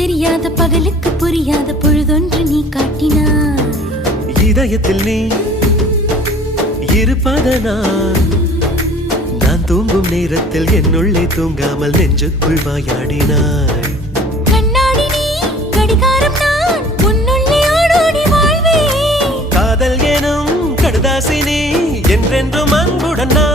தெரியாத பகலுக்கு புரியாத பொழுதொன்று நீ காட்டினாய். இதயத்தில் நீ இருப்பதனால் நான் தூங்கும் நேரத்தில் என்னுள்ளே தூங்காமல் நெஞ்சுக்குள் வாயாடினாய். கண்ணாடி நீ கடிகாரம் நான் உன்னுள்ளே ஓடோடி வாழ்வே. காதல் எனும் கடுதாசி நீ என்றென்றும் அன்புடன் நான்